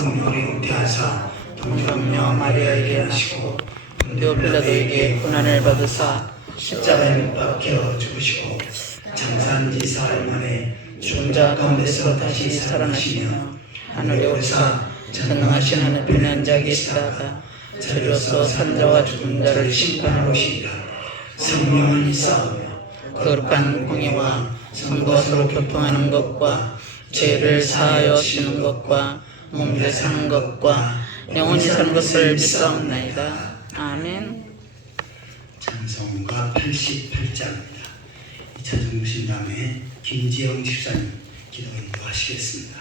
성령이 잉태하사 동정녀 마리아에게 하시고 본디오 빌라도에게 고난을 받으사 십자가에 못 박혀 죽으시고 장사한 지 사흘 만에 죽은 자 가운데서 다시 살아나시며 하늘에 오르사 전능하신 하늘 편에 앉아 계시다가 저리로서 산자와 죽은 자를 심판하러 오시리라. 성령을 믿사오며 거룩한 공예와 성도와 서로 교통하는 것과 죄를 사하여 주시는 것과 몸대 사는 것과 영원히 사는 것을 믿사옵나이다. 아멘. 찬송가 88장입니다. 2차 정부신 다음에 김지영 집사님 기도 인도하시겠습니다.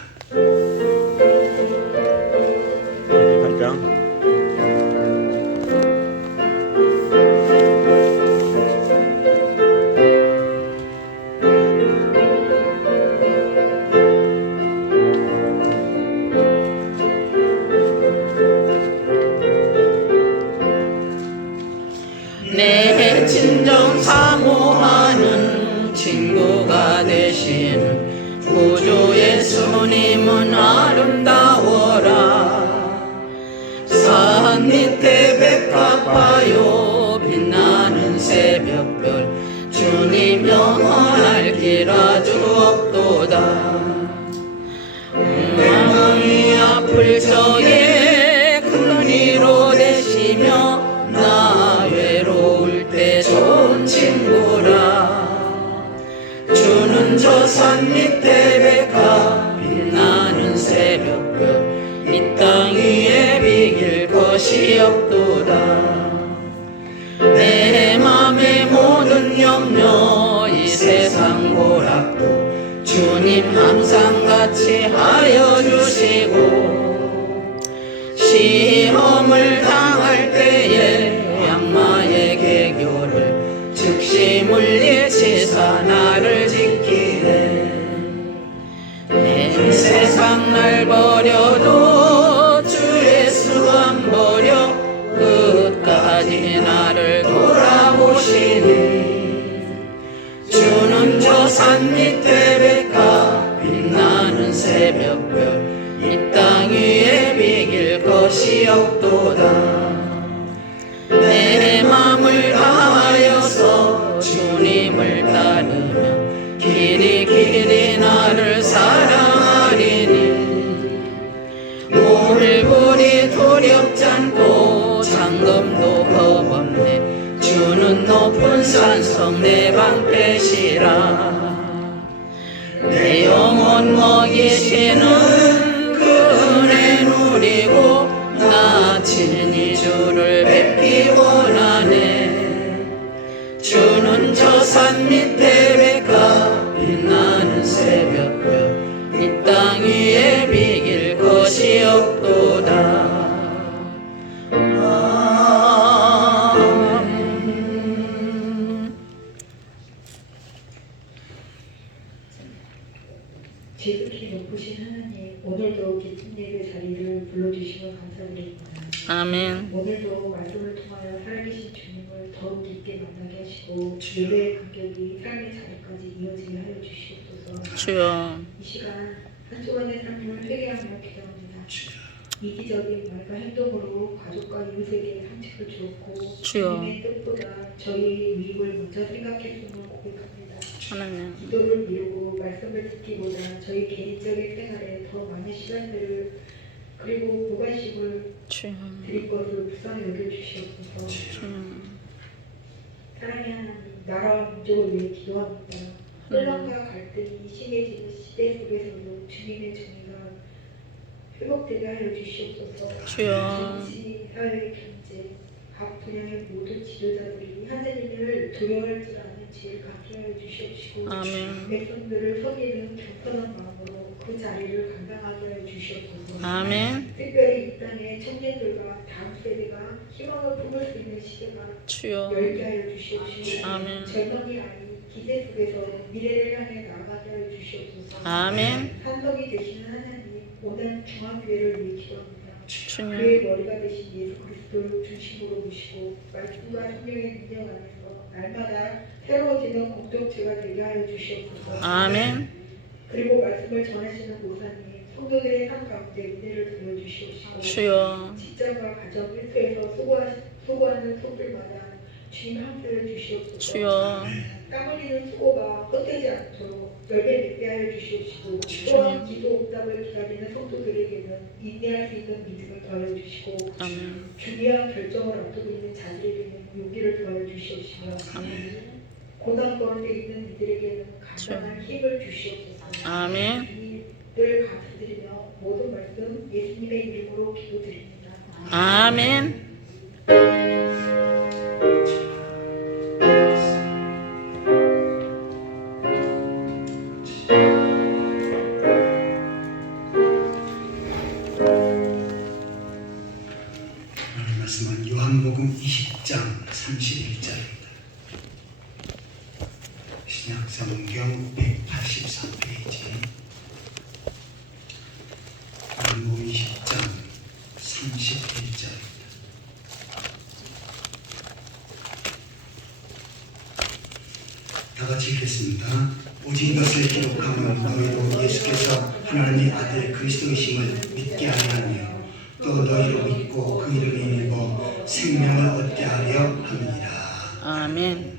8장 내 진정 사모하는 친구가 되신 구주 예수님은 아름다워라. 산 밑에 백합화요 빛나는 새벽별 주님 영원할 길 아주 없도다. 마음이 아플 적에 큰 위로 되시며 나 외로울 때 좋은 친구라. 주는 저 산 밑에 백합 빛나는 새벽별 이 땅 위에 비길 것이 없도다. 내 맘의 모든 염려 이 세상 고락도 주님 항상 같이 하여 주시고 시험을 당할 때에 악마의 계교를 즉시 물리치사 나를 지키네. 내 세상 날 버려도 주 예수 안 버려 끝까지 나를 돌아보시니. 주는 저 산 밑에 백합 빛나는 새벽별 이 땅 위에 비길 것이 없도다. 내 맘을 다하여서 주님을 따르며 길이 길이 나를 사랑하리니. 물불이 두렵지 않고 잠금도 겁없네. 주는 높은 산성 내 방패시라. 내 영혼 먹이시는 그 은혜 누리고 나 친히 주를 뵙기 원하네. 주는 저 산 밑에 백합 빛나는 새벽별 이 땅 위에 비길 것이 없도다. 지극히 높으신 하나님, 오늘도 깊은 예배 자리를 불러주시며 감사드립니다. 아멘. 오늘도 말씀을 통하여 살아계신 주님을 더욱 깊게 만나게 하시고 예배의 간격이 삶의 자리까지 이어지게 하여 주시옵소서. 주여. 이 시간 한 주간의 삶을 회개하며 기도합니다. 이기적인 말과 행동으로 가족과 이웃에게 상처를 주었고 주여. 주님의 뜻보다 저희의 유익을 먼저 생각했음을 고백합니다. 하나님. 기도를 미루고 말씀을 듣기보다 저희 개인적인 생활에 더 많은 시간들을 그리고 무관심을 주여. 드릴 것을 불쌍히 여겨주시옵소서. 주여. 사랑의 하나님, 나라와 민족을 위해 기도합니다. 혼란과 갈등이 심해지는 시대 속에서도 주님의 정의가 회복되게 하여 주시옵소서. 주여. 정치, 사회, 경제, 각 분야의 모든 지도자들이 하나님을 두려워할 줄 아는 지혜를 갖게 하여 주시옵시고 아멘. 백성들을 섬기는 겸손한 마음으로 그 자리를 감당하게 하여 주시옵소서. 아멘. 특별히 이 땅의 청년들과 다음 세대가 희망을 품을 수 있는 시대가 주여. 열게 하여 주시옵시고 아멘. 젊은이 아이 기대 속에서 미래를 향해 나아가게 하여 주시옵소서. 아멘. 산성이 되시는 하나님, 오늘 중앙교회를 위해 기도합니다. 주여. 교회의 머리가 되신 예수 그리스도를 중심으로 모시고 말씀과 성령의 능력 안에서 날마다 새로워지는 공동체가 되게 하여 주시옵소서. 아멘. 그리고 말씀을 전하시는 목사님, 성도들의 삶 가운데 은혜를 보여주시옵시고 주여 직장과 가정 일터에서 수고하는 성들마다 주님 함께해 주시옵소서. 주여 땀 흘리는 수고가 헛되지 않도록 열매 맺게 하여 주시옵시고 또한 기도 응답을 기다리는 성도들에게는 인내할 수 있는 믿음을 더하여 주시고 아멘. 중요한 결정을 앞두고 있는 자들에게는 용기를 더하여 주시옵시며 고난 가운데 있는 이들에게는 강건한 힘을 주시옵소서. 아멘. 주님을 감사드리며 모든 말씀 예수님의 이름으로 기도드립니다. 아멘. 오늘 말씀은 요한복음 20장 31절입니다. 신약성경 183페이지 요한복음 20장 31절입니다. 다 같이 읽겠습니다. 오직 이것을 기록하면 너희도 예수께서 하나님의 아들 그리스도이심을 믿게 하려 하며 또 너희로 믿고 그 이름에 믿고 생명을 얻게 하려 함이니라. 아멘.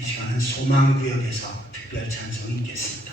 이 시간은 소망구역에서 특별 찬송이 있겠습니다.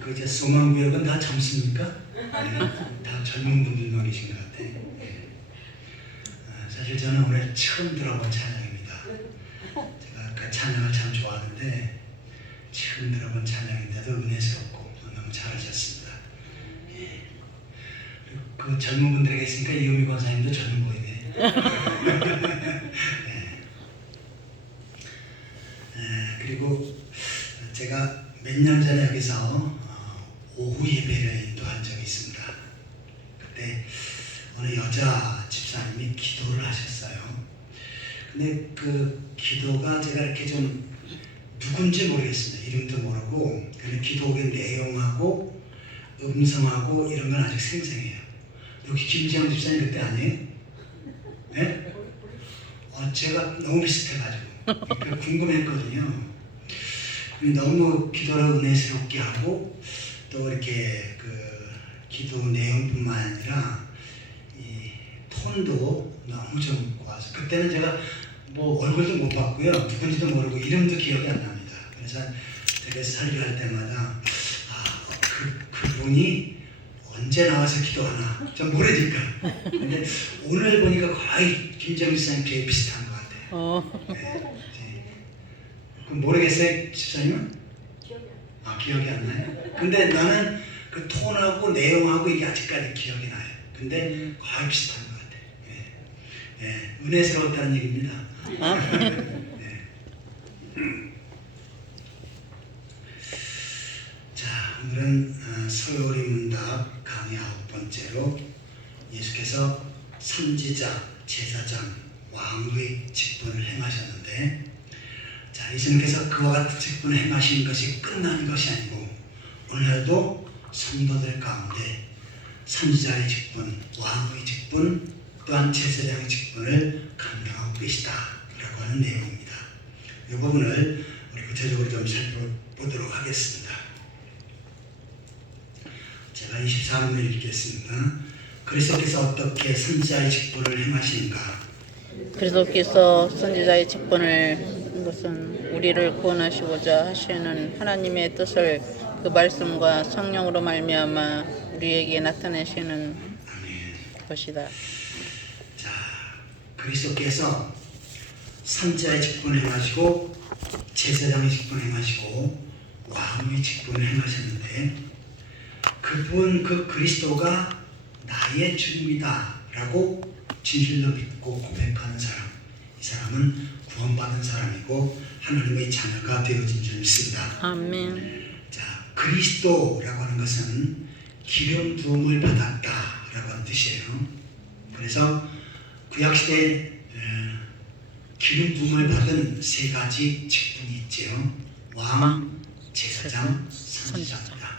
그저 소망구역은 다 젊습니까? 다 젊은 분들만 계신 것 같아. 사실 저는 오늘 처음 들어본 찬양입니다. 제가 아까 찬양을 참 좋아하는데 처음 들어본 찬양인데도 은혜스럽고 너무 잘하셨습니다. 그리고 그 젊은 분들에게 있으니까 이효미 권사님도 젊은 보이네. 그리고 제가 몇 년 전에 여기서 오후 예배를 인도한 적이 있습니다. 그때 어느 여자 집사님이 기도를 하셨어요. 근데 그 기도가 제가 이렇게 좀 누군지 모르겠습니다. 이름도 모르고 그냥 기도의 내용하고 음성하고 이런 건 아직 생생해요. 여기 김지영 집사님 그때 아니에요? 네? 제가 너무 비슷해가지고 궁금했거든요. 너무 기도를 은혜스럽게 하고 또 이렇게 그 기도 내용뿐만 아니라 이 톤도 너무 좋고 와서 그때는 제가 뭐 얼굴도 못 봤고요, 누군지도 모르고 이름도 기억이 안 납니다. 그래서 제가 설교할 때마다 그분이 언제 나와서 기도하나 좀 모르니까. 근데 오늘 보니까 거의 김정일 선생님 되게 비슷한 것 같아요. 네. 그럼 모르겠어요, 집사님은? 기억이 안 나요? 근데 나는 그 톤하고 내용하고 이게 아직까지 기억이 나요. 근데 거의 비슷한 것 같아요. 네. 은혜스러웠다는 얘기입니다. 네. 자, 오늘은 소요리 문답 강의 9번째로 예수께서 선지자, 제사장, 왕의 직분을 행하셨는데, 자, 예수님께서 그와 같은 직분을 행하신 것이 끝나는 것이 아니고 오늘도 성도들 가운데 선지자의 직분, 왕의 직분, 또한 제사장의 직분을 감당하고 계시다라고 하는 내용입니다. 이 부분을 우리 구체적으로 좀 살펴보도록 하겠습니다. 제가 24문을 읽겠습니다. 그리스도께서 어떻게 선지자의 직분을 행하시는가? 그리스도께서 선지자의 직분을 것은 우리를 구원하시고자 하시는 하나님의 뜻을 그 말씀과 성령으로 말미암아 우리에게 나타내시는 것이다. 자, 그리스도께서 선지자의 직분을 행하시고 제사장의 직분을 행하시고 왕의 직분을 행하셨는데 그분 그 그리스도가 나의 주님이다라고 진실로 믿고 고백하는 사람, 이 사람은 구원받은 사람이고 하나님의 자녀가 되어진 줄 믿습니다. 아멘. 자, 그리스도라고 하는 것은 기름 부음을 받았다라고 하는 뜻이에요. 그래서 구약시대에 기름 부음을 받은 세 가지 직분이 있죠. 왕, 제사장, 선지자입니다.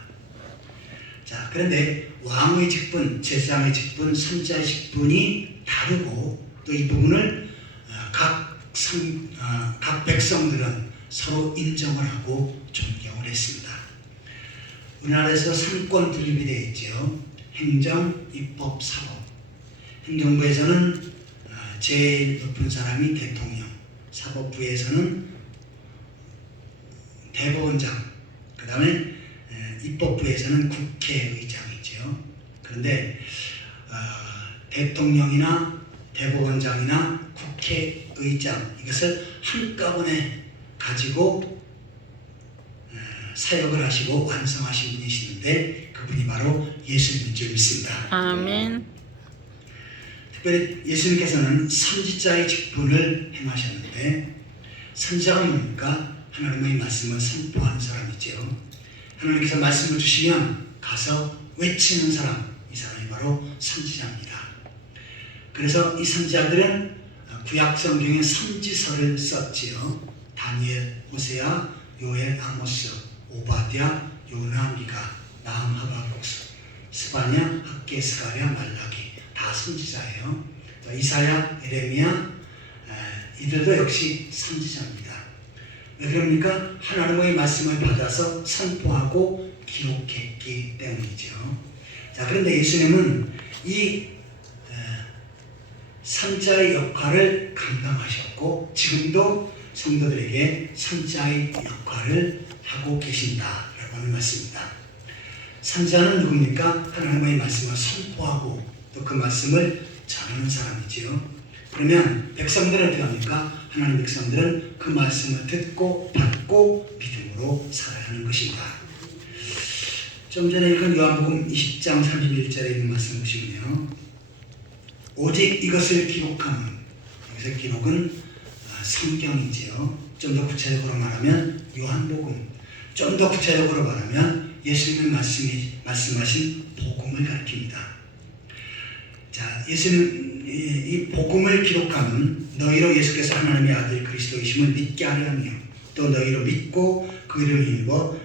자, 그런데 왕의 직분, 제사장의 직분, 선지자의 직분이 다르고 또 이 부분을 각 백성들은 서로 인정을 하고 존경을 했습니다. 우리나라에서 3권 분립이 되어 있죠. 행정, 입법, 사법. 행정부에서는 제일 높은 사람이 대통령, 사법부에서는 대법원장, 그 다음에 입법부에서는 국회의장이죠. 그런데 대통령이나 대법원장이나 국회의장 이것을 한꺼번에 가지고 사역을 하시고 완성하신 분이시는데 그분이 바로 예수님인 줄 믿습니다. 아멘. 특별히 예수님께서는 선지자의 직분을 행하셨는데 선지자가 뭡니까? 하나님의 말씀을 선포하는 사람이죠. 하나님께서 말씀을 주시면 가서 외치는 사람, 이 사람이 바로 선지자입니다. 그래서 이 선지자들은 구약 성경에 선지서를 썼지요. 다니엘, 호세아, 요엘, 아모스, 오바댜, 요나, 미가, 나흠, 하박국, 스바냐, 학개, 스가랴, 말라기 다 선지자예요. 이사야, 에레미야 이들도 역시 선지자입니다. 왜 그럽니까? 하나님의 말씀을 받아서 선포하고 기록했기 때문이죠. 자, 그런데 예수님은 이 선지자의 역할을 감당하셨고 지금도 성도들에게 선지자의 역할을 하고 계신다라고 하는 말씀입니다. 선지자는 누굽니까? 하나님의 말씀을 선포하고 또 그 말씀을 전하는 사람이지요. 그러면 백성들은 어떻게 합니까? 하나님 백성들은 그 말씀을 듣고 받고 믿음으로 살아야 하는 것입니다. 좀 전에 읽은 요한복음 20장 31절에 있는 말씀 보시면요. 오직 이것을 기록하는, 여기서 기록은 성경이지요. 좀 더 구체적으로 말하면 요한복음, 좀 더 구체적으로 말하면 예수님의 말씀하신 복음을 가리킵니다. 자, 예수님 이 복음을 기록하면 너희로 예수께서 하나님의 아들 그리스도이심을 믿게 하려 하며 또 너희로 믿고 그 이름을 힘입어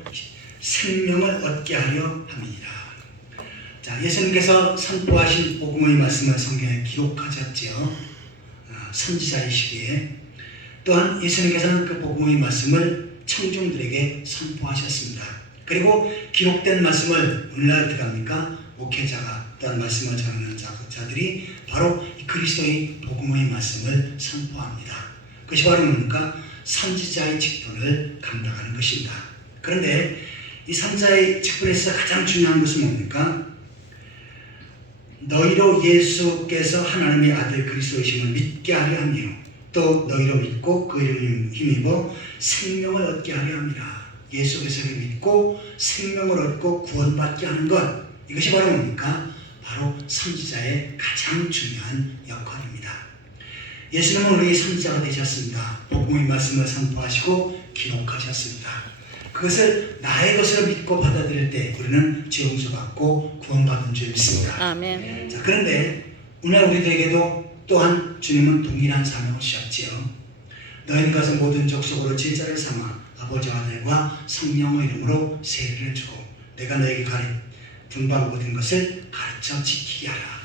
생명을 얻게 하려 함이니라. 자, 예수님께서 선포하신 복음의 말씀을 성경에 기록하셨지요. 선지자이시기에 또한 예수님께서는 그 복음의 말씀을 청중들에게 선포하셨습니다. 그리고 기록된 말씀을 오늘날 어떻게 합니까? 목회자가 또한 말씀을 전하는 자들이 바로 이 그리스도의 복음의 말씀을 선포합니다. 그것이 바로 뭡니까? 선지자의 직분을 감당하는 것입니다. 그런데 이 선지자의 직분에서 가장 중요한 것은 뭡니까? 너희로 예수께서 하나님의 아들 그리스도이심을 믿게 하려 하며 또 너희로 믿고 그 이름을 힘입어 생명을 얻게 하려 함이라. 예수 그리스도를 믿고 생명을 얻고 구원받게 하는 것, 이것이 바로 뭡니까? 바로 선지자의 가장 중요한 역할입니다. 예수님은 우리의 선지자가 되셨습니다. 복음의 말씀을 선포하시고 기록하셨습니다. 그것을 나의 것으로 믿고 받아들일 때 우리는 죄 용서받고 구원받은 줄 믿습니다. 아멘. 자, 그런데 오늘 우리들에게도 또한 주님은 동일한 사명을 주셨지요. 너희는 가서 모든 족속으로 제자를 삼아 아버지와 아들과 성령의 이름으로 세례를 주고 내가 너에게 가르친 바 모든 것을 가르쳐 지키게 하라.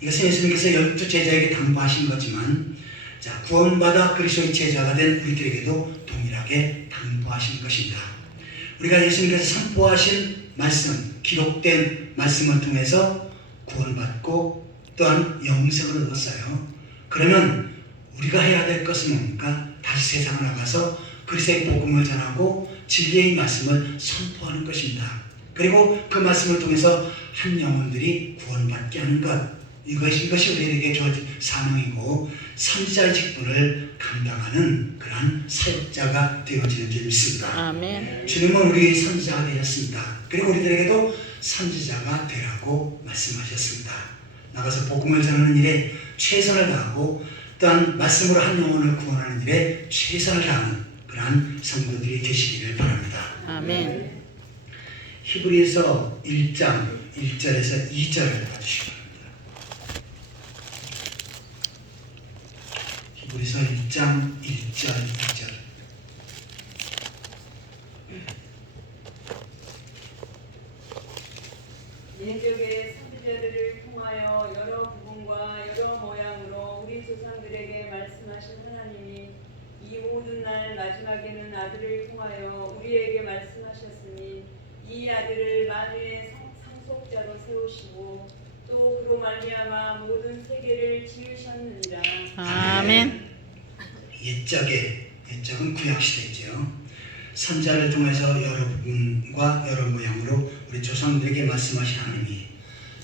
이것은 예수님께서 12 제자에게 당부하신 거지만, 자, 구원받아 그리스도의 제자가 된 우리들에게도 동일하게 당부하신 것입니다. 우리가 예수님께서 선포하신 말씀, 기록된 말씀을 통해서 구원받고 또한 영생을 얻었어요. 그러면 우리가 해야 될 것은 뭡니까? 다시 세상을 나가서 그리스도의 복음을 전하고 진리의 말씀을 선포하는 것입니다. 그리고 그 말씀을 통해서 한 영혼들이 구원받게 하는 것, 이것이 우리에게 주어진 사명이고 선지자의 직분을 감당하는 그러한 사역자가 되어지는 줄 믿습니다. 아멘. 주님은 우리의 선지자가 되셨습니다. 그리고 우리들에게도 선지자가 되라고 말씀하셨습니다. 나가서 복음을 전하는 일에 최선을 다하고 또한 말씀으로 한 영혼을 구원하는 일에 최선을 다하는 그러한 성도들이 되시기를 바랍니다. 아멘. 히브리서 1장 1절에서 2절을 봐주시기 바랍니다. 히브리서 1장 1절 2절. 옛적의 선지자들을 통하여 여러 부분과 여러 모양으로 우리 조상들에게 말씀하신 하나님이 이 모든 날 마지막에는 아들을 통하여 우리에게 말씀하셨으니 이 아들을 만유의 상속자로 세우시고 또 그로 말미암아 모든 세계를 지으셨느니라. 아멘. 옛적은 구약시대죠. 선지자를 통해서 여러 부분과 여러 모양으로 우리 조상들에게 말씀하신 하나님이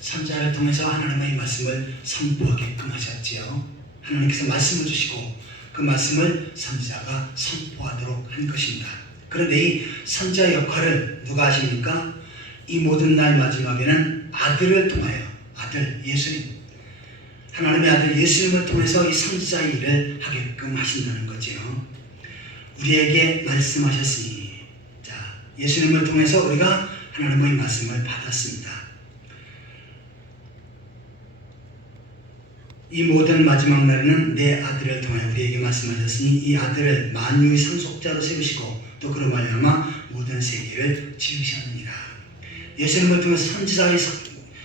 선지자를 통해서 하나님의 말씀을 선포하게끔 하셨지요. 하나님께서 말씀을 주시고 그 말씀을 선지자가 선포하도록 한 것입니다. 그런데 이 선지자 역할을 누가 하십니까? 이 모든 날 마지막에는 아들을 통하여, 아들 예수님, 하나님의 아들 예수님을 통해서 이 선지자의 일을 하게끔 하신다는 거지요. 우리에게 말씀하셨으니, 자, 예수님을 통해서 우리가 하나님의 말씀을 받았습니다. 이 모든 마지막 날에는 내 아들을 통하여 우리에게 말씀하셨으니 이 아들을 만유의 상속자로 세우시고 또 그로 말미암아 모든 세계를 지으셨느니라. 예수님을 통해서 선지자의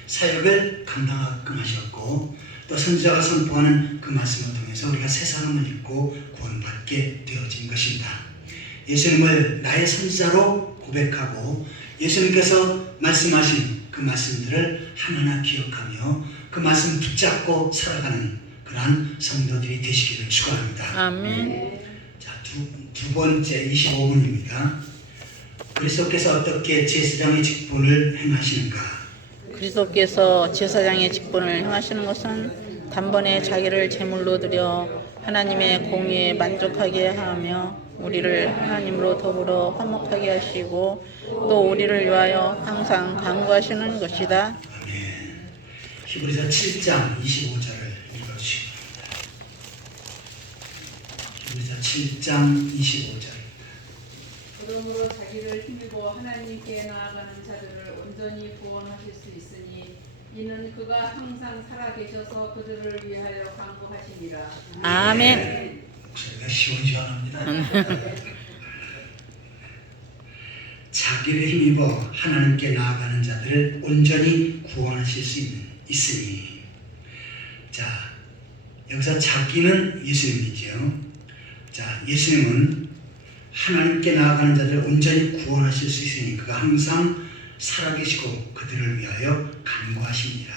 사역을 감당하게끔 하셨고 또 선지자가 선포하는 그 말씀을 통해서 우리가 새 사람을 입고 구원받게 되어진 것입니다. 예수님을 나의 선지자로 고백하고 예수님께서 말씀하신 그 말씀들을 하나하나 기억하며 그 말씀 붙잡고 살아가는 그러한 성도들이 되시기를 축원합니다. 아멘. 자, 두 두 번째 25분입니다. 그리스도께서 어떻게 제사장의 직분을 행하시는가? 그리스도께서 제사장의 직분을 행하시는 것은 단번에 자기를 제물로 드려 하나님의 공의에 만족하게 하며 우리를 하나님으로 더불어 화목하게 하시고 또 우리를 위하여 항상 간구하시는 것이다. 아멘. 히브리서 7장 25절을 읽어주시기 바랍니다. 히브리서 7장 25절. 그러므로 자기를 힘입어 하나님께 나아가는 자들을 온전히 구원하실 수 있으니 이는 그가 항상 살아계셔서 그들을 위하여 간구하시니라. 아멘. 목소리가 시원시원합니다. 자기를 힘입어 하나님께 나아가는 자들을 온전히 구원하실 수 있으니. 자, 여기서 자기는 예수님이죠. 자, 예수님은 하나님께 나아가는 자들을 온전히 구원하실 수 있으니 그가 항상 살아계시고 그들을 위하여 간구하십니다.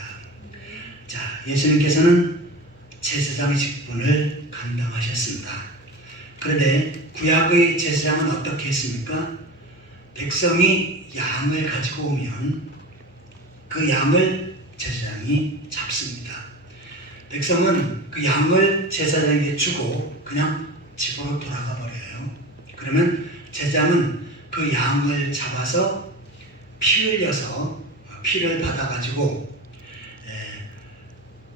자, 예수님께서는 제사장의 직분을 감당하셨습니다. 그런데 구약의 제사장은 어떻게 했습니까? 백성이 양을 가지고 오면 그 양을 제사장이 잡습니다. 백성은 그 양을 제사장에게 주고 그냥 집으로 돌아가 버려요. 그러면 제사장은 그 양을 잡아서 피 흘려서 피를 받아가지고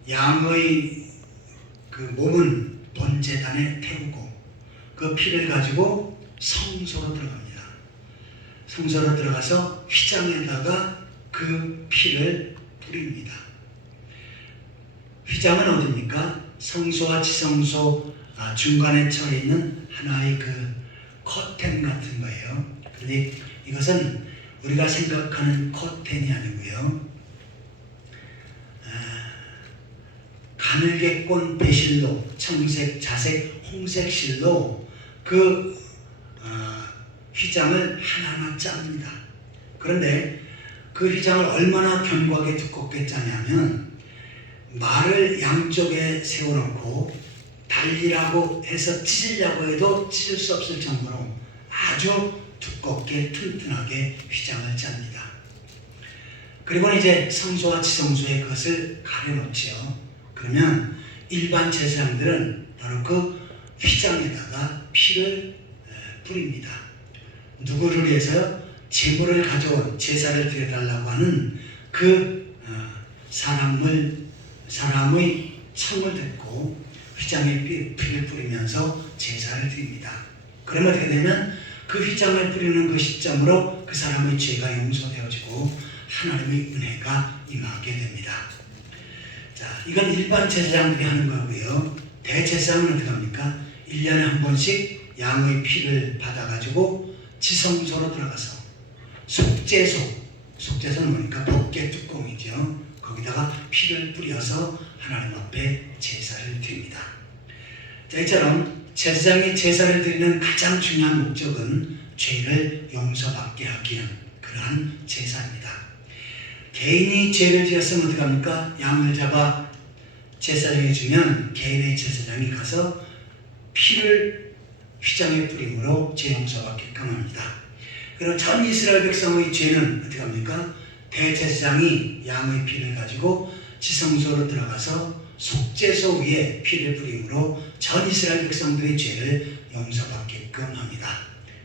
양의 그 몸은 번제단에 태우고 그 피를 가지고 성소로 들어갑니다. 성소로 들어가서 휘장에다가 그 피를 뿌립니다. 휘장은 어디입니까? 성소와 지성소 중간에 처해 있는 하나의 그 커튼 같은 거예요. 그런데 이것은 우리가 생각하는 커튼이 아니고요. 가늘게 꼰 배실로 청색, 자색, 홍색 실로 그 휘장을 하나하나 짭니다. 그런데 그 휘장을 얼마나 견고하게 두껍게 짜냐면 말을 양쪽에 세워놓고 달리라고 해서 찢으려고 해도 찢을 수 없을 정도로 아주 두껍게 튼튼하게 휘장을 짭니다. 그리고 이제 성소와 지성소에 그것을 가려놓죠. 그러면 일반 제사장들은 바로 그 휘장에다가 피를 뿌립니다. 누구를 위해서요? 제물을 가져온 제사를 드려달라고 하는 그 사람의 청을 듣고 휘장에 피를 뿌리면서 제사를 드립니다. 그러면 어떻게 되면 그 휘장을 뿌리는 그 시점으로 그 사람의 죄가 용서되어지고 하나님의 은혜가 임하게 됩니다. 자, 이건 일반 제사장들이 하는 거고요. 대제사장은 어떻게 합니까? 1년에 한 번씩 양의 피를 받아가지고 지성소로 들어가서 속죄소는 뭐니까 법궤 뚜껑이죠. 거기다가 피를 뿌려서 하나님 앞에 제사를 드립니다. 자, 이처럼 제사장이 제사를 드리는 가장 중요한 목적은 죄를 용서받게 하기 위한 그러한 제사입니다. 개인이 죄를 지었으면 어떻게 합니까? 양을 잡아 제사장에 주면 개인의 제사장이 가서 피를 휘장에 뿌림으로 죄 용서받게끔 합니다. 그리고 전 이스라엘 백성의 죄는 어떻게 합니까? 대제사장이 양의 피를 가지고 지성소로 들어가서 속죄소 위에 피를 뿌림으로 전 이스라엘 백성들의 죄를 용서받게끔 합니다.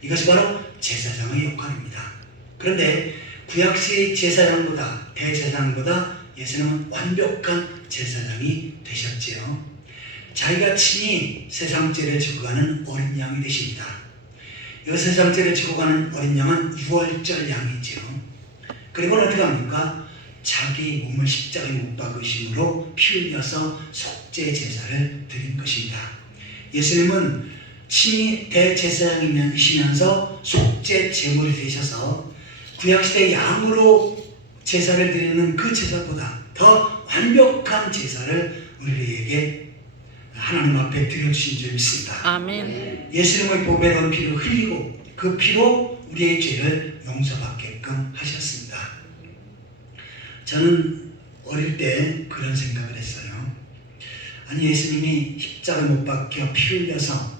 이것이 바로 제사장의 역할입니다. 그런데 구약시 제사장보다 대제사장보다 예수님은 완벽한 제사장이 되셨지요. 자기가 친히 세상 죄를 지고 가는 어린 양이 되십니다. 이 세상 죄를 지고 가는 어린 양은 6월절 양이죠. 그리고 어떻게 합니까? 자기 몸을 십자가에 못 박으심으로 피 흘려서 속죄 제사를 드린 것입니다. 예수님은 친히 대제사장이시면서 속죄 제물이 되셔서 구약시대 양으로 제사를 드리는 그 제사보다 더 완벽한 제사를 우리에게 하나님 앞에 드려주신 줄 믿습니다. 아멘. 예수님의 보배로운 피를 흘리고 그 피로 우리의 죄를 용서받게끔 하셨습니다. 저는 어릴 때 그런 생각을 했어요. 아니, 예수님이 십자가에 못 박혀 피 흘려서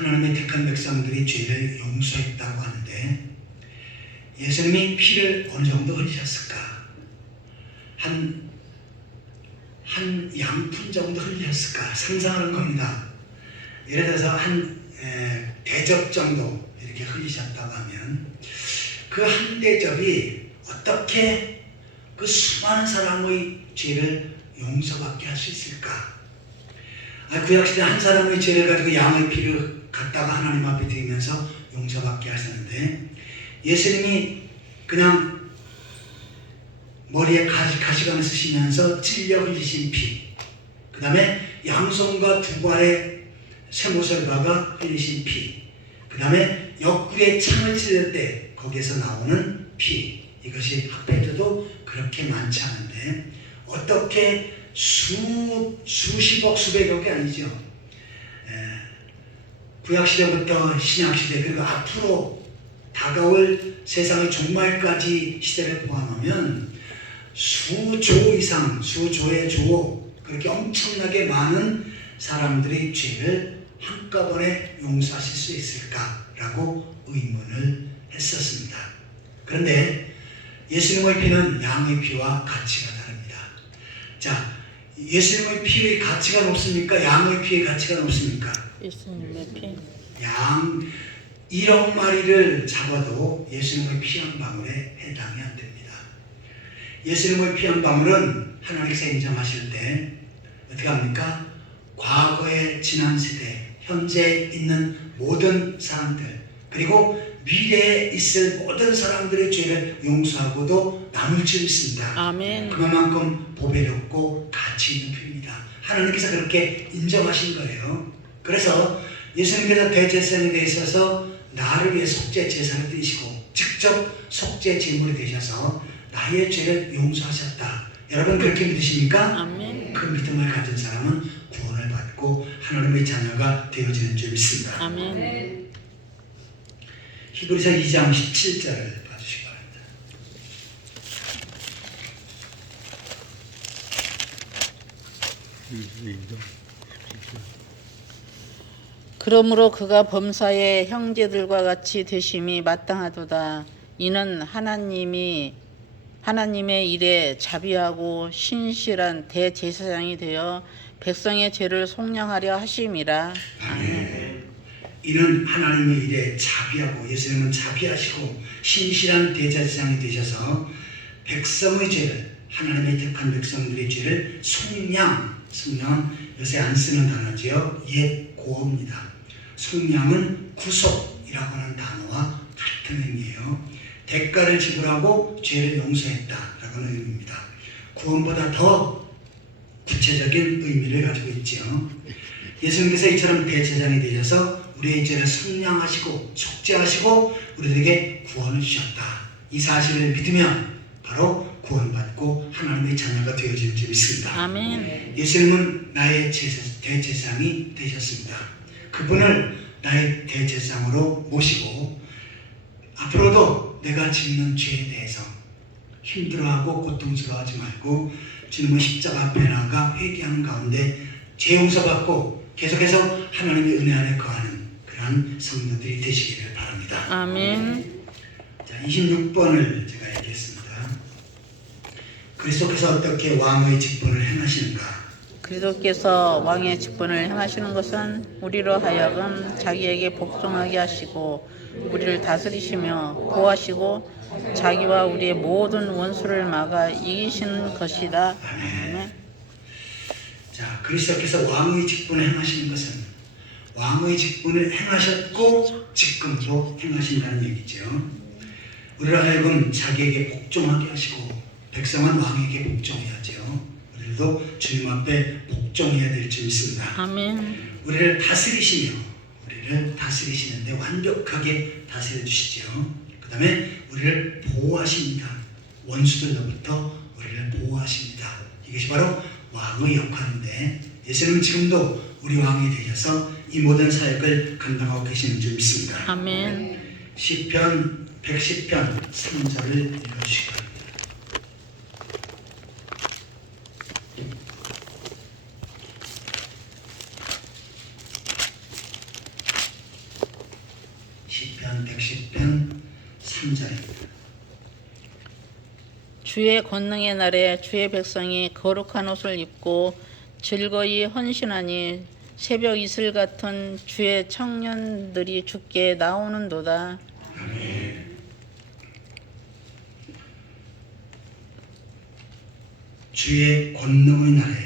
하나님의 택한 백성들이 죄를 용서했다고 하는데 예수님이 피를 어느 정도 흘리셨을까? 한 양푼 정도 흘리셨을까? 상상하는 겁니다. 예를 들어서 한 대접 정도 이렇게 흘리셨다고 하면 그 한 대접이 어떻게 그 수많은 사람의 죄를 용서받게 할 수 있을까? 구약시대 한 사람의 죄를 가지고 양의 피를 갖다가 하나님 앞에 드리면서 용서받게 하셨는데 예수님이 그냥 머리에 가시관을 쓰시면서 찔려 흘리신 피, 그 다음에 양손과 두 발의 쇠모설바가 흘리신 피, 그 다음에 옆구리에 창을 찔릴 때 거기에서 나오는 피, 이것이 합해져도 그렇게 많지 않은데 어떻게 수십억 수백억이 아니죠. 구약시대부터 신약시대 그리고 앞으로 다가올 세상의 종말까지 시대를 포함하면 수조 이상, 수조의 조, 그렇게 엄청나게 많은 사람들의 죄를 한꺼번에 용서하실 수 있을까라고 의문을 했었습니다. 그런데 예수님의 피는 양의 피와 가치가 다릅니다. 자, 예수님의 피의 가치가 높습니까? 양의 피의 가치가 높습니까? 예수님의 피. 양 1억 마리를 잡아도 예수님의 피 한 방울에 해당이 안 됩니다. 예수님의 피 한 방울은 하나님께서 인정하실 때 어떻게 합니까? 과거의 지난 세대, 현재 있는 모든 사람들, 그리고 미래에 있을 모든 사람들의 죄를 용서하고도 남을 줄 있습니다. 아멘. 그만큼 보배롭고 가치 있는 피입니다. 하나님께서 그렇게 인정하신 거예요. 그래서 예수님께서 대제사장이 되셔서 나를 위해 속죄 제사를 드리시고 직접 속죄 제물이 되셔서 나의 죄를 용서하셨다. 여러분 그렇게 믿으십니까? 아멘. 그 믿음을 가진 사람은 구원을 받고 하나님의 자녀가 되어지는 줄 믿습니다. 아멘. 히브리서 2장 17절을 봐주시기 바랍니다. 그러므로 그가 범사의 형제들과 같이 되심이 마땅하도다. 이는 하나님의 일에 자비하고 신실한 대제사장이 되어 백성의 죄를 속량하려 하심이라. 아멘. 이는 하나님의 일에 자비하고 예수님은 자비하시고 신실한 대제사장이 되셔서 백성의 죄를 하나님의 택한 백성들의 죄를 속량은 요새 안 쓰는 단어지요. 옛 고어입니다. 속량은 구속이라고 하는 단어와 같은 의미예요. 대가를 지불하고 죄를 용서했다라고 하는 의미입니다. 구원보다 더 구체적인 의미를 가지고 있죠. 예수님께서 이처럼 대제사장이 되셔서 우리의 죄를 속량하시고 속죄하시고 우리들에게 구원을 주셨다. 이 사실을 믿으면 바로 구원받고 하나님의 자녀가 되어질 줄 믿습니다. 아멘. 예수님은 나의 대제사장이 되셨습니다. 그분을 나의 대제사장으로 모시고 앞으로도 내가 짓는 죄에 대해서 힘들어하고 고통스러워하지 말고 주님의 십자가 앞에 나가 회개하는 가운데 죄 용서받고 계속해서 하나님의 은혜 안에 거하는 그러한 성도들이 되시기를 바랍니다. 아멘. 자, 26번을 제가 얘기했습니다. 그리스도께서 어떻게 왕의 직분을 행하시는가? 그리스도께서 왕의 직분을 행하시는 것은 우리로 하여금 자기에게 복종하게 하시고 우리를 다스리시며 보호하시고 자기와 우리의 모든 원수를 막아 이기시는 것이다. 아멘. 자, 그리스도께서 왕의 직분을 행하시는 것은 왕의 직분을 행하셨고 지금도 행하신다는 얘기죠. 우리로 하여금 자기에게 복종하게 하시고 백성은 왕에게 복종해야죠. 우리도 주님 앞에 복종해야 될 줄 믿습니다. 아멘. 우리를 다스리시는데 완벽하게 다스려 주시죠. 그 다음에 우리를 보호하십니다. 원수들로부터 우리를 보호하십니다. 이것이 바로 왕의 역할인데 예수님은 지금도 우리 왕이 되셔서 이 모든 사역을 감당하고 계시는 줄 믿습니다. 아멘. 시편 110편 3절을 읽어주시기 바랍니다. 시편 110편 3절입니다. 주의 권능의 날에 주의 백성이 거룩한 옷을 입고 즐거이 헌신하니 새벽 이슬 같은 주의 청년들이 주께 나오는도다. 주의 권능의 날에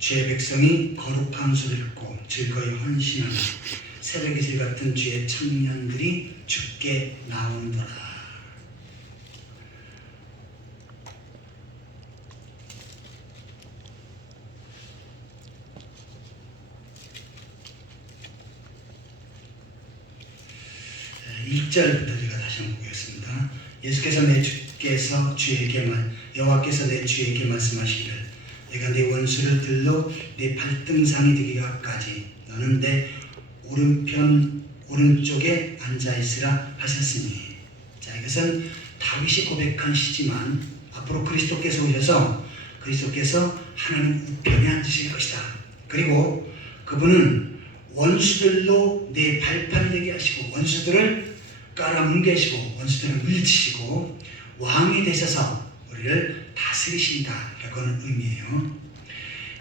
주의 백성이 거룩한 옷을 입고 즐거이 헌신하니 새벽 이슬 같은 주의 청년들이 주께 나오는도다. 네, 1절부터 제가 다시 한번 보겠습니다. 여호와께서 내 주에게 말씀하시기를 내가 네 원수를 들러 내 발등상이 되기까지 너는 내 오른쪽에 앉아있으라 하셨으니. 자, 이것은 다윗이 고백한 시지만 앞으로 그리스도께서 오셔서 하나님 우편에 앉으실 것이다. 그리고 그분은 원수들로 내 발판이 되게 하시고 원수들을 깔아뭉개시고 원수들을 물리치시고 왕이 되셔서 우리를 다스리신다라고 하는 의미예요.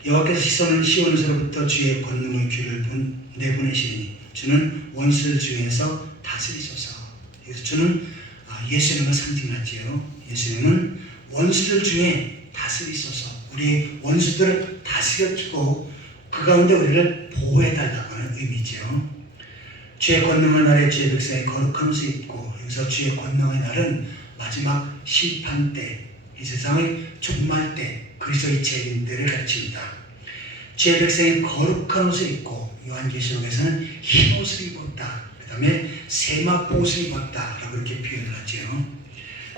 여호와께서 시온에서로부터 주의 권능의 귀를 내보내시니 주는 원수들 중에서 다스리소서. 여기서 주는 예수님을 상징하지요. 예수님은 원수들 중에 다스리소서. 우리 원수들을 다스려주고 그 가운데 우리를 보호해달라고 하는 의미죠. 주의 권능의 날에 주의 백성이 거룩한 옷을 입고, 여기서 주의 권능의 날은 마지막 심판 때, 이 세상의 종말 때, 그리스도의 재림 때를 가르칩니다. 주의 백성이 거룩한 옷을 입고, 요한계시록에서는 흰 옷을 입었다, 그 다음에 세마포 옷을 입었다 라고 이렇게 표현을 하죠.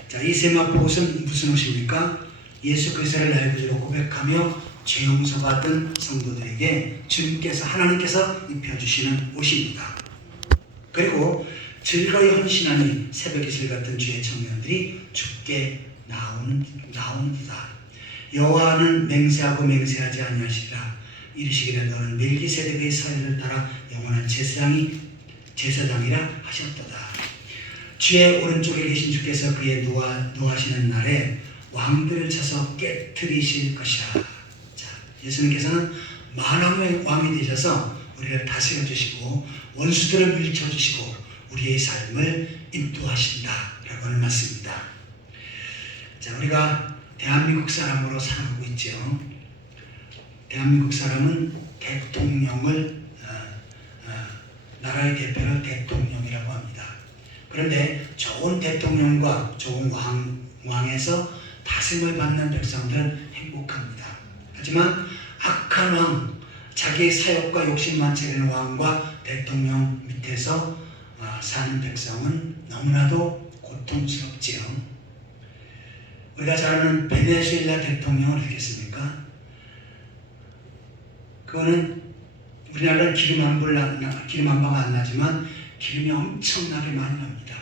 자, 이 세마포 옷은 무슨 옷입니까? 예수 그리스도를 나의 구주로 고백하며 죄 용서받은 성도들에게 주님께서, 하나님께서 입혀주시는 옷입니다. 그리고 즐거이 헌신하니 새벽 이슬 같은 주의 청년들이 주께 나오는도다. 여호와는 맹세하고 맹세하지 아니하시리라. 이르시기를 너는 멜기세덱의 사례를 따라 영원한 제사장이라 하셨도다. 주의 오른쪽에 계신 주께서 그의 노하시는 날에 왕들을 쳐서 깨뜨리실 것이라. 자, 예수님께서는 만왕의 왕이 되셔서 우리를 다스려 주시고 원수들을 물리쳐 주시고 우리의 삶을 인도하신다라고 하는 말씀입니다. 자, 우리가 대한민국 사람으로 살아가고 있죠. 대한민국 사람은 대통령을 나라의 대표를 대통령이라고 합니다. 그런데 좋은 대통령과 좋은 왕에서 다스림을 받는 백성들은 행복합니다. 하지만 악한 왕, 자기의 사욕과 욕심만 채우는 왕과 대통령 밑에서 사는 백성은 너무나도 고통스럽지요. 우리가 잘 아는 베네수엘라 대통령을 알겠습니까? 그거는 우리나라는 기름 한 방울 안 나지만 기름이 엄청나게 많이 납니다.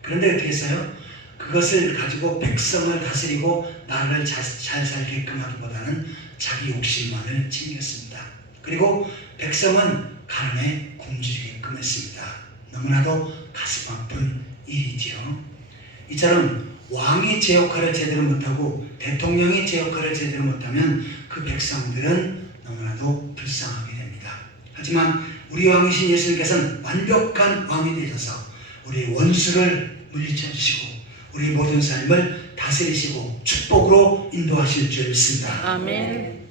그런데 어떻게 했어요? 그것을 가지고 백성을 다스리고 나라를 잘 살게끔 하기보다는 자기 욕심만을 챙겼습니다. 그리고 백성은 가난에 굶주리게끔 했습니다. 너무나도 가슴 아픈 일이죠. 이처럼 왕이 제 역할을 제대로 못하고 대통령이 제 역할을 제대로 못하면 그 백성들은 너무나도 불쌍하게 됩니다. 하지만 우리 왕이신 예수님께서는 완벽한 왕이 되셔서 우리 원수를 물리쳐 주시고 우리 모든 삶을 다스리시고 축복으로 인도하실 줄 믿습니다. 아멘.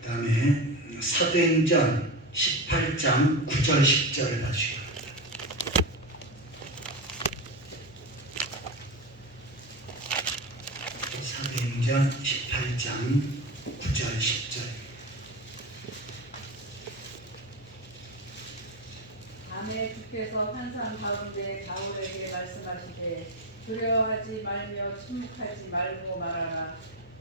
그 다음에 사도행전 18장 9절 10절을 봐주시기 바랍니다. 사도행전 18장 9절 10절. 밤에 주께서 환상 가운데 바울에게 말씀하시되 두려워하지 말며 침묵하지 말고 말하라.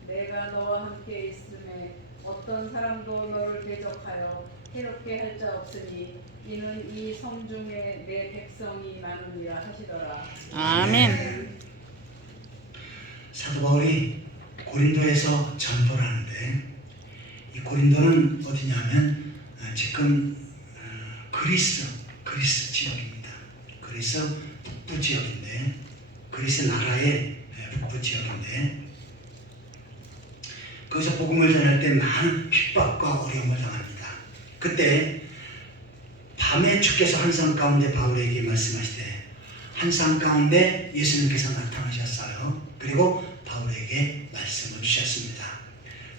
내가 너와 함께 있음에 어떤 사람도 너를 대적하여 해롭게 할 자 없으니 이는 이 성 중에 내 백성이 많으니라 하시더라. 아멘. 사도 바울이 고린도에서 전도를 하는데 이 고린도는 어디냐면 지금 그리스 지역입니다. 그리스 북부 지역인데, 그리스 나라의 북부 지역인데, 거기서 복음을 전할 때 많은 핍박과 어려움을 당합니다. 그때 밤에 주께서 한산 가운데 바울에게 말씀하시되, 한산 가운데 예수님께서 나타나셨어요. 그리고 바울에게 말씀을 주셨습니다.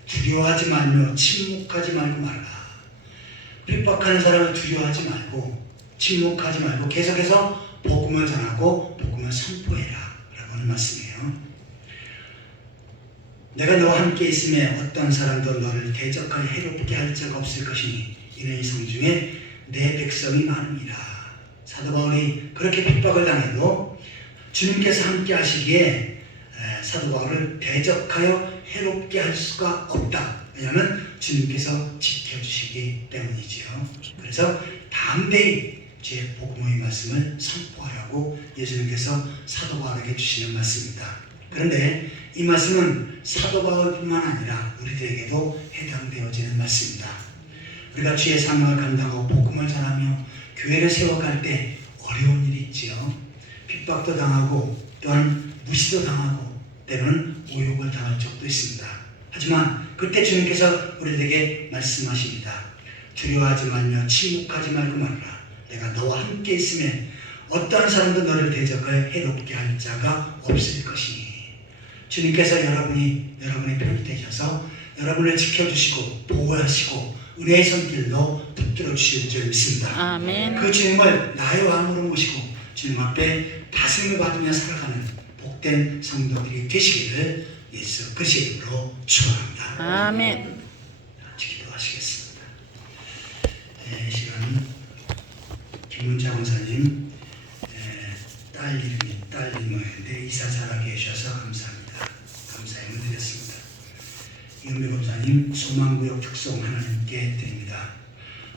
두려워하지 말며 침묵하지 말고 말라. 핍박하는 사람을 두려워하지 말고 침묵하지 말고 계속해서 복음을 전하고 복음을 선포해라 라고 하는 말씀이에요. 내가 너와 함께 있음에 어떤 사람도 너를 대적하여 해롭게 할 적 없을 것이니 이는 이 성중에 내 백성이 많음이라. 사도 바울이 그렇게 핍박을 당해도 주님께서 함께 하시기에 사도 바울을 대적하여 해롭게 할 수가 없다. 왜냐하면 주님께서 지켜주시기 때문이지요. 그래서 담대히 주의 복음의 말씀을 선포하라고 예수님께서 사도 바울에게 주시는 말씀입니다. 그런데 이 말씀은 사도 바울뿐만 아니라 우리들에게도 해당되어지는 말씀입니다. 우리가 주의 사명을 감당하고 복음을 전하며 교회를 세워갈 때 어려운 일이 있지요. 핍박도 당하고 또한 무시도 당하고 때로는 모욕을 당할 적도 있습니다. 하지만 그때 주님께서 우리들에게 말씀하십니다. 두려워하지 말며 침묵하지 말고 말라. 내가 너와 함께 있으면 어떠한 사람도 너를 대적하여 해롭게 할 자가 없을 것이니. 주님께서 여러분의 편이 되셔서 여러분을 지켜주시고 보호하시고 은혜의 손길로 붙들어 주실 줄 믿습니다. 아멘. 그 주님을 나의 왕으로 모시고 주님 앞에 다스림을 받으며 살아가는 복된 성도들이 되시기를 예수 그리스도의 이름으로 축원합니다. 아멘. 기도하시겠습니다. 이 시간 김문자 원사님 딸 이름인데 이사 잘하게 해주셔서 감사합니다. 감사의 문 드렸습니다. 이은배 목사님 소망구역 축송 하나님께 드립니다.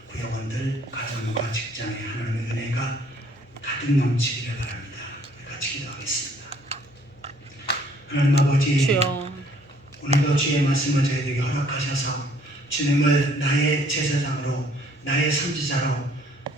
구역원들 가정과 직장에 하나님의 은혜가 가득 넘치기를 바랍니다. 같이 기도하겠습니다. 하나님 아버지, 주여. 오늘도 주의 말씀을 저희에게 허락하셔서 주님을 나의 제사장으로 나의 선지자로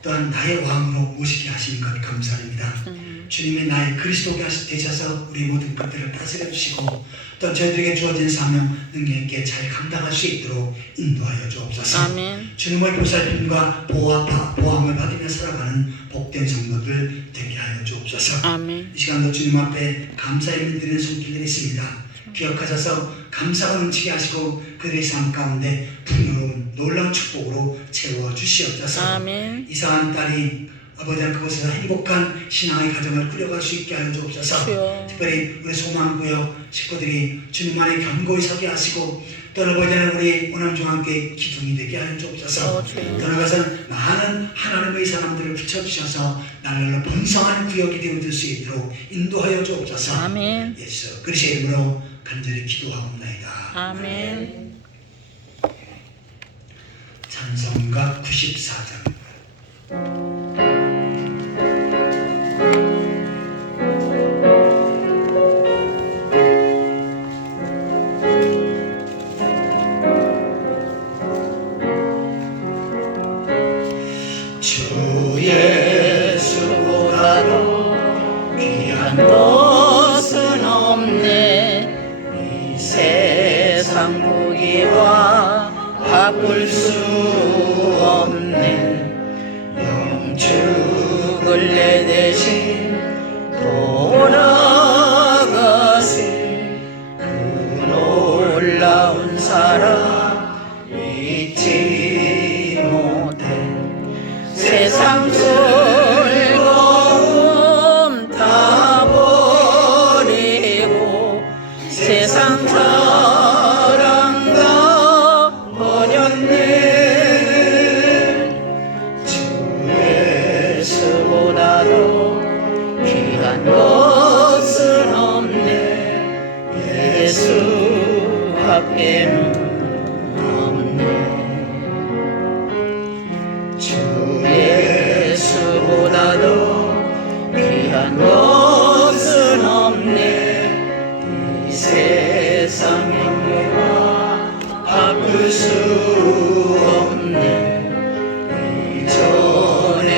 또한 나의 왕으로 모시게 하신 것 감사합니다. 주님이 나의 그리스도가 되셔서 우리 모든 것들을 다스려 주시고 또 저희들에게 주어진 사명 능력 있게 잘 감당할 수 있도록 인도하여 주옵소서. 아멘. 주님의 보살핌과 보호함을 받으며 살아가는 복된 성도들 되게 하여 주옵소서. 아멘. 이 시간도 주님 앞에 감사의 드리는 손길들이 있습니다. 기억하셔서 감사가 넘치게 하시고 그들의 삶 가운데 풍요로운 놀라운 축복으로 채워주시옵소서. 아멘. 이사한 딸이 아버지와 그곳에서 행복한 신앙의 가정을 꾸려갈 수 있게 하여 주옵소서. 주여. 특별히 우리 소망구역 식구들이 주님 안에 견고히 서게 하시고 또 아버지는 우리 오남중앙교회 기둥이 되게 하여 주옵소서. 주여. 또 나가서는 많은 하나님의 사람들을 붙여주셔서 날로 번성하는 구역이 되어줄 수 있도록 인도하여 주옵소서. 아멘. 예수 그리스도의 이름으로 간절히 기도하옵나이다. 아멘. 찬송가 94장. 주 예수보다도 귀한 것은 없네. 이 세상 부귀와 바꿀 수 없네. 영축을 내 대신 돌아가신 그 놀라운 사랑 잊지 못해. 세상 즐거움 다 버리고 세상 사랑과 버렸네. 주 예수보다도 귀한 것은 없네. 예수 밖에는 없네. 주 예수보다도 귀한 것은 없네. 이 세상 행복과 바꿀 수 없네. 이전에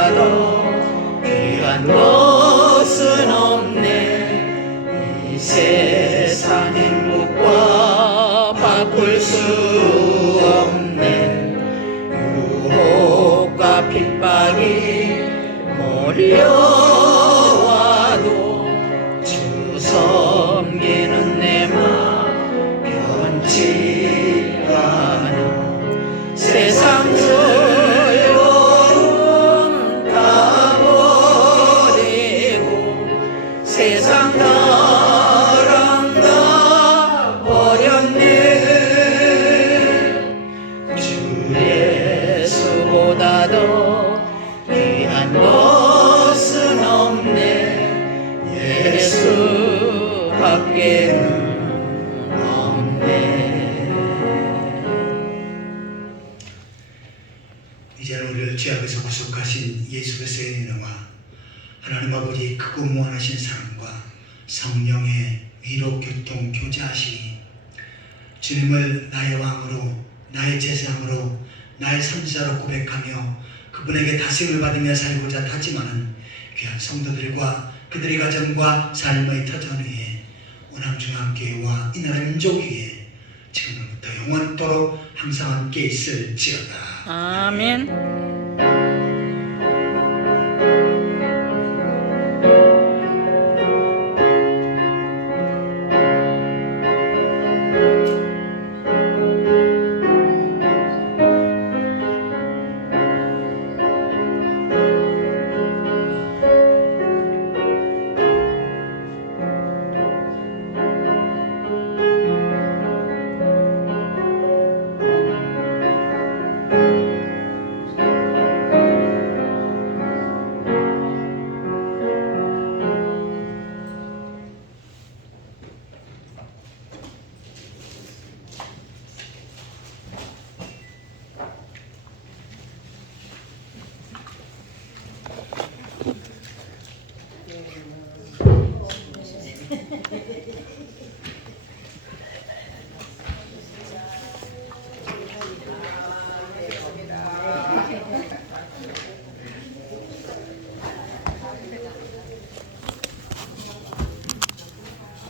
예수보다 더 귀한 것은 없네. 이 세상 행복과 바꿀 수 없네. 유혹과 핍박이 몰려와도 주 섬기는 내 맘 변치 않아. 세상 소용 다 버리고 세상 사랑 다 버렸네. 주 예수보다 더 귀한 것은 없네. 예수 밖에는 없네. 이제는 우리를 죄악에서 구속하신 예수 그리스도의 은혜와 하나님 아버지의 크고 무한하신 사랑과 성령의 위로 교통 교제하심이 주님을 나의 왕으로, 나의 제사장으로, 나의 선지자로 고백하며 그분에게 다스림을 받으며 살고자 하지만은 귀한 성도들과 그들의 가정과 삶의 터전 위에 원암중앙교회와 이 나라 민족 위에 지금부터 영원토록 항상 함께 있을지어다. 아멘.